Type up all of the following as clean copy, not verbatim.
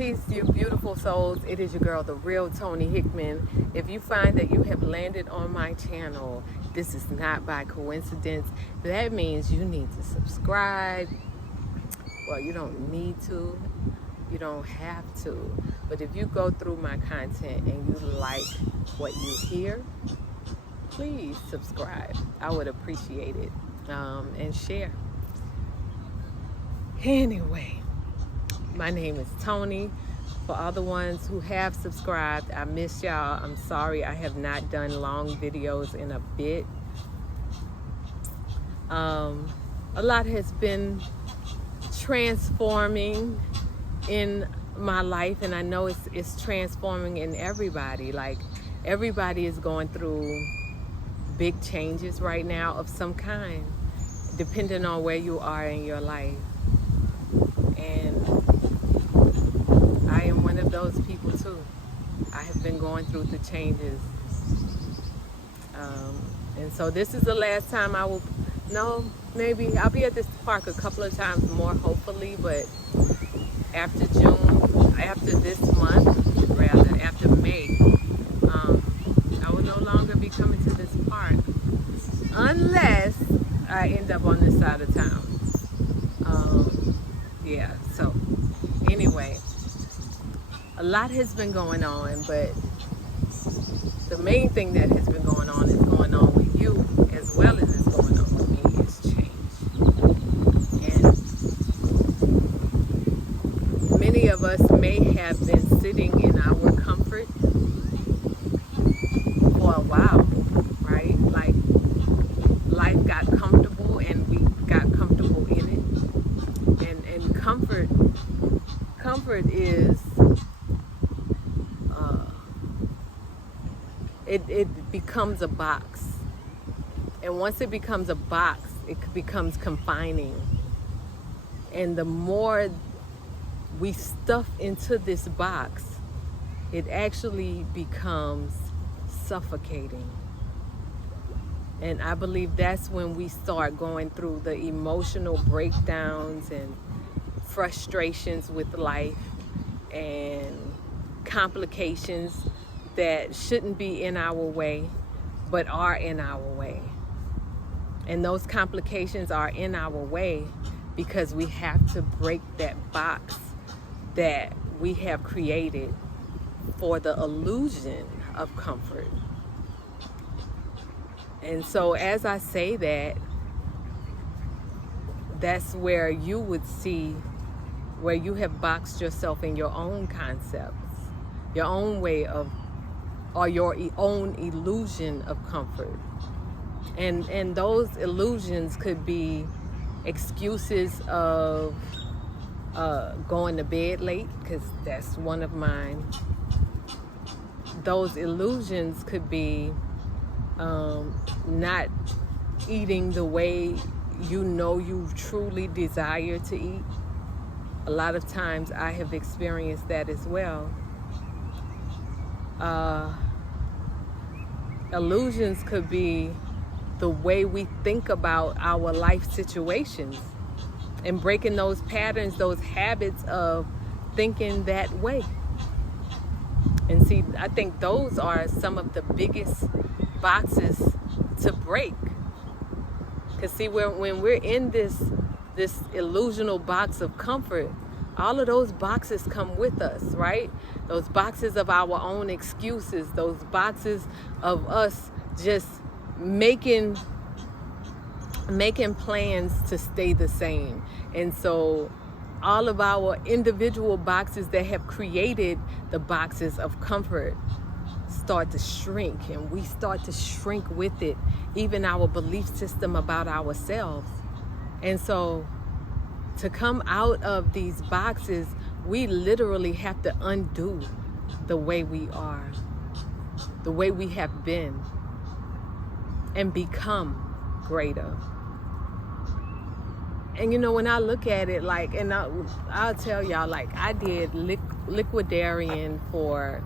Peace, you beautiful souls. It is your girl, the real Tony Hickman. If you find that you have landed on my channel, this is not by coincidence. That means you need to subscribe. Well, you don't need to. You don't have to. But if you go through my content and you like what you hear, please subscribe. I would appreciate it. And share. Anyway, my name is Tony. For all the ones who have subscribed, I miss y'all. I'm sorry I have not done long videos in a bit. A lot has been transforming in my life, and I know it's transforming in everybody. Like, everybody is going through big changes right now of some kind, depending on where you are in your life. And I am one of those people too. I have been going through the changes. And so this is the last time I will, maybe I'll be at this park a couple of times more, hopefully, but after June, after this month, rather, after May, I will no longer be coming to this park unless I end up on this side of town. Yeah, so anyway, a lot has been going on, but the main thing that has been going on is going on with you as well as it's going on with me. It's change. And many of us may have been sitting in our comfort for a while, right? Like, life got comfortable and we got comfortable in it. And comfort is it becomes a box, and once it becomes a box, it becomes confining. And the more we stuff into this box, it actually becomes suffocating. And I believe that's when we start going through the emotional breakdowns and frustrations with life and complications that shouldn't be in our way, but are in our way. And those complications are in our way because we have to break that box that we have created for the illusion of comfort. And so as I say that, that's where you would see where you have boxed yourself in your own concepts, your own way of, or your own illusion of comfort. And those illusions could be excuses of going to bed late, because that's one of mine. Those illusions could be not eating the way you truly desire to eat. A lot of times I have experienced that as well. Illusions could be the way we think about our life situations and breaking those patterns, those habits of thinking that way. And see, I think those are some of the biggest boxes to break. Because see, when we're in this illusional box of comfort, all of those boxes come with us, right? Those boxes of our own excuses, those boxes of us just making plans to stay the same. And so all of our individual boxes that have created the boxes of comfort start to shrink, and we start to shrink with it, even our belief system about ourselves. And so to come out of these boxes, we literally have to undo the way we are, the way we have been, and become greater. And when I look at it, like, and I'll tell y'all, like, I did liquidarian for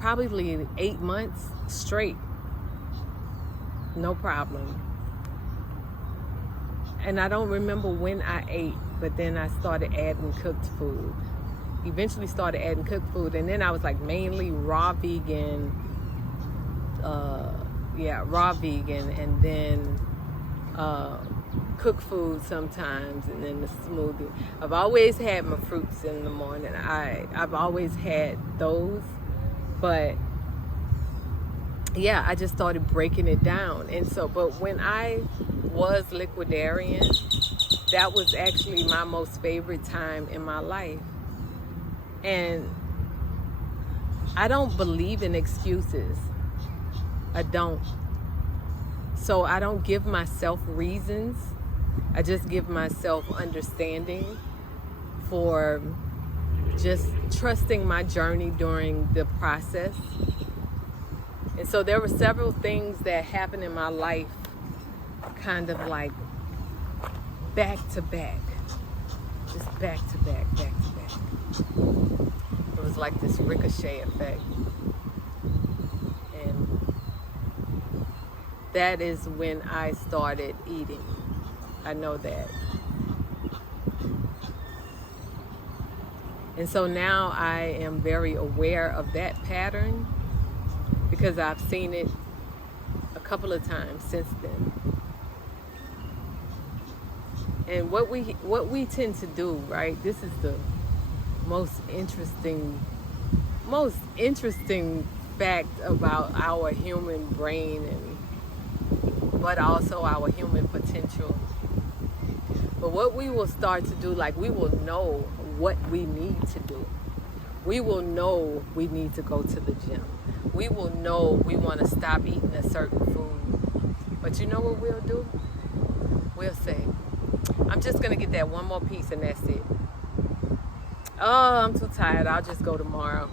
probably 8 months straight, no problem. And I don't remember when I ate, but then I started adding cooked food. eventually started adding cooked food, and then I was like mainly raw vegan, raw vegan, and then cooked food sometimes, and then the smoothie. I've always had my fruits in the morning. I've always had those, but yeah, I just started breaking it down. And so, but when I was liquidarian, that was actually my most favorite time in my life. And I don't believe in excuses. I don't. So I don't give myself reasons. I just give myself understanding for just trusting my journey during the process. And so there were several things that happened in my life kind of like back to back. Just back to back, back to back. It was like this ricochet effect. And that is when I started eating. I know that. And so now I am very aware of that pattern because I've seen it a couple of times since then. And what we tend to do, right? This is the most interesting fact about our human brain, and but also our human potential. But what we will start to do, like we will know what we need to do. We will know we need to go to the gym. We will know we want to stop eating a certain food. But you know what we'll do? We'll say, I'm just going to get that one more piece and that's it. Oh, I'm too tired. I'll just go tomorrow.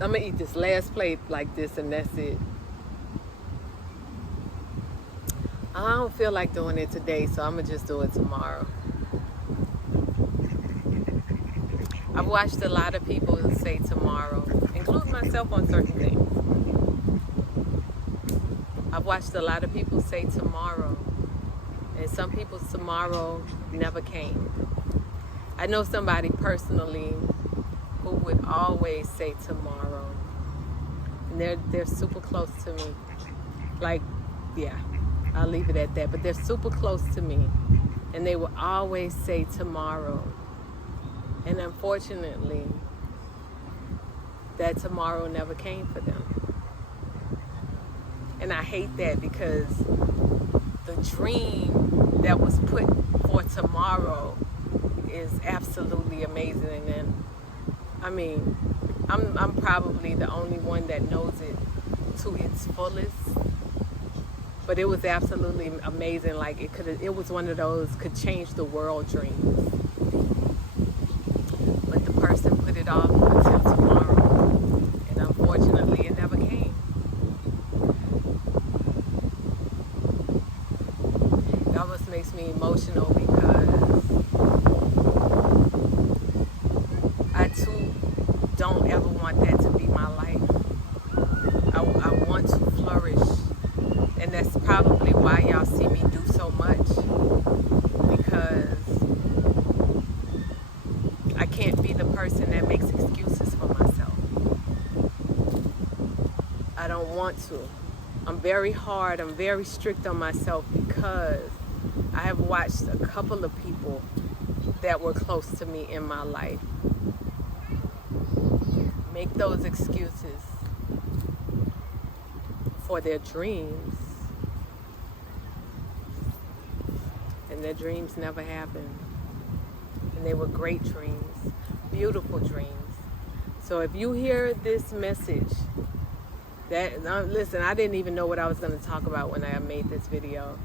I'm going to eat this last plate like this and that's it. I don't feel like doing it today, so I'm going to just do it tomorrow. I've watched a lot of people say tomorrow, including myself on certain things. I've watched a lot of people say tomorrow, and some people's tomorrow never came. I know somebody personally who would always say tomorrow, and they're super close to me. Like, yeah, I'll leave it at that. But they're super close to me, and they will always say tomorrow. And unfortunately, that tomorrow never came for them. And I hate that because the dream that was put for tomorrow is absolutely amazing. And I mean, I'm probably the only one that knows it to its fullest. But it was absolutely amazing. Like it was one of those could change the world dreams. But the person put it off until tomorrow, and unfortunately, it never came. It almost makes me emotional because I too don't ever want that to be my life. I want to flourish. And that's probably why y'all see me do so much, because I can't be the person that makes excuses for myself. I don't want to. I'm very hard, I'm very strict on myself because I have watched a couple of people that were close to me in my life make those excuses for their dreams. And their dreams never happened. And they were great dreams, beautiful dreams. So if you hear this message, listen, I didn't even know what I was going to talk about when I made this video.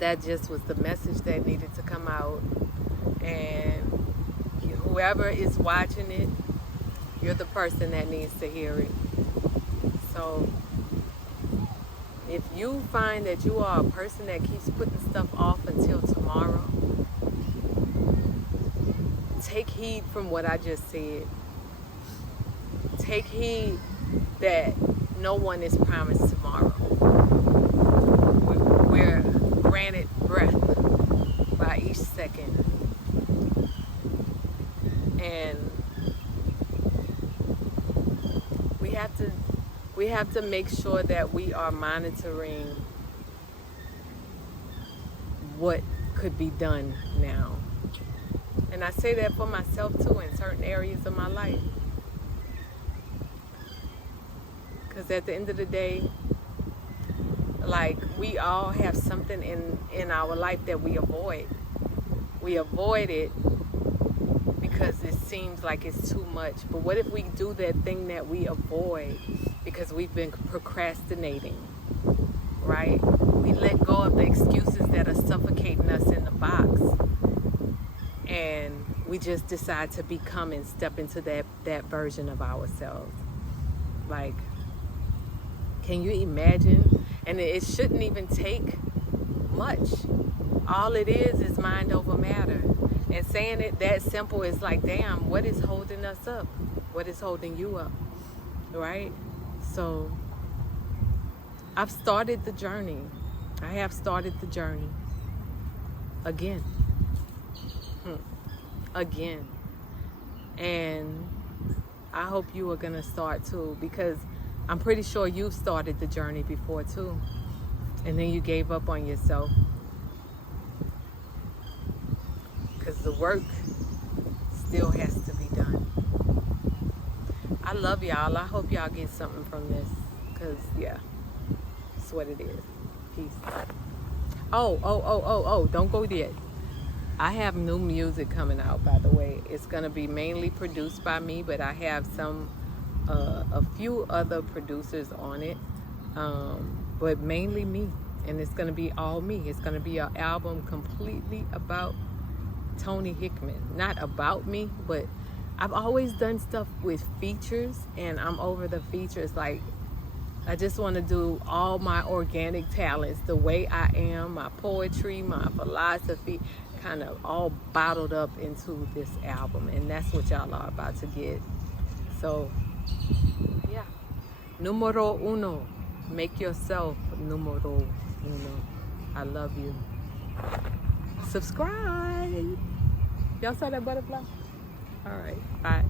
That just was the message that needed to come out. And whoever is watching it, you're the person that needs to hear it. So if you find that you are a person that keeps putting stuff off until tomorrow, take heed from what I just said. Take heed that no one is promised tomorrow. We're granted breath by each second. And we have to make sure that we are monitoring what could be done now. And I say that for myself too in certain areas of my life. Because at the end of the day, like, we all have something in our life that we avoid. We avoid it because it seems like it's too much. But what if we do that thing that we avoid because we've been procrastinating, right? We let go of the excuses that are suffocating us in the box. And we just decide to become and step into that version of ourselves. Like, can you imagine? And it shouldn't even take much. All it is mind over matter. And saying it that simple is like, damn, what is holding us up? What is holding you up? Right? So I've started the journey. I have started the journey. Again. Again. And I hope you are going to start too, because I'm pretty sure you've started the journey before too. And then you gave up on yourself. Because the work still has to be done. I love y'all. I hope y'all get something from this. Because, yeah, that's what it is. Peace. Oh, don't go yet. I have new music coming out, by the way. It's going to be mainly produced by me, but I have a few other producers on it, but mainly me. And it's going to be all me. It's going to be an album completely about Tony Hickman. Not about me, but I've always done stuff with features, and I'm over the features. Like, I just want to do all my organic talents, the way I am, my poetry, my philosophy, kind of all bottled up into this album. And that's what y'all are about to get. So, yeah. Numero uno. Make yourself numero uno. I love you. Subscribe. Y'all saw that butterfly? All right. Bye.